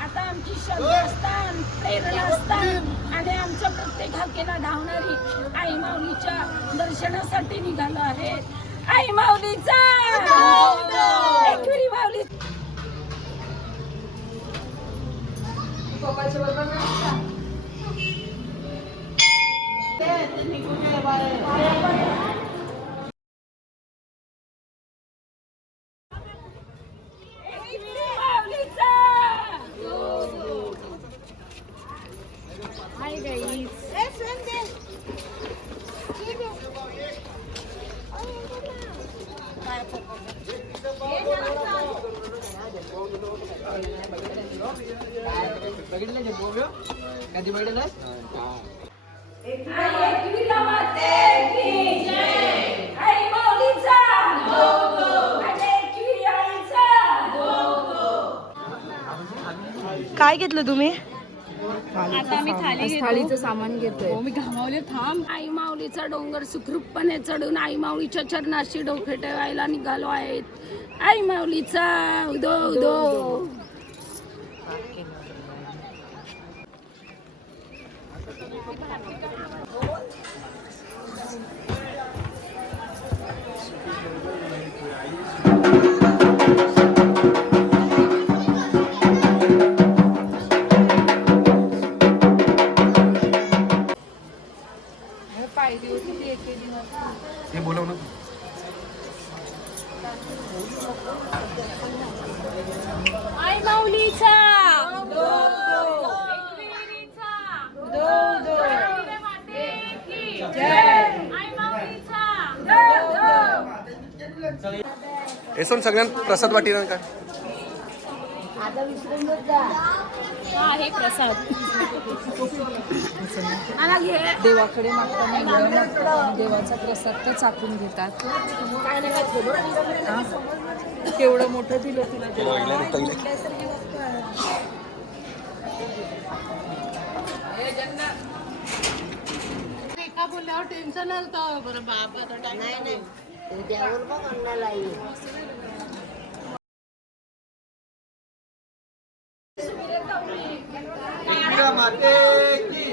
आता आमची श्रद्धास्थान प्रेरणास्थान आणि आमच्या प्रत्येक हाकेला धावणारी आई माऊलीच्या दर्शनासाठी निघालो आहे. आई माऊलीचा एकविरी माऊली कधी बघितलं काय घेतलं तुम्ही? आता आम्ही थाळीचं सामान घेतोय. मी घामावले थांब. आई माऊलीचा डोंगर सुखरूपपणे चढून आई माऊलीच्या चरणाशी डोके ठेवायला निघालो आहेत. आई माऊलीचा उदो उदो. हे बोलव ना. आई माऊलीचा एसून सगळ्यांना प्रसाद वाटी का? हे प्रसाद देवाकडे मागताना देवाचा प्रसाद तर चाकून घेतात. केवढं मोठं दिलं तुला. एका बोलल्यावर टेन्शन नव्हतं. बरं बाबा नाही उद्यावर बघ अन्नाला येईल. माते की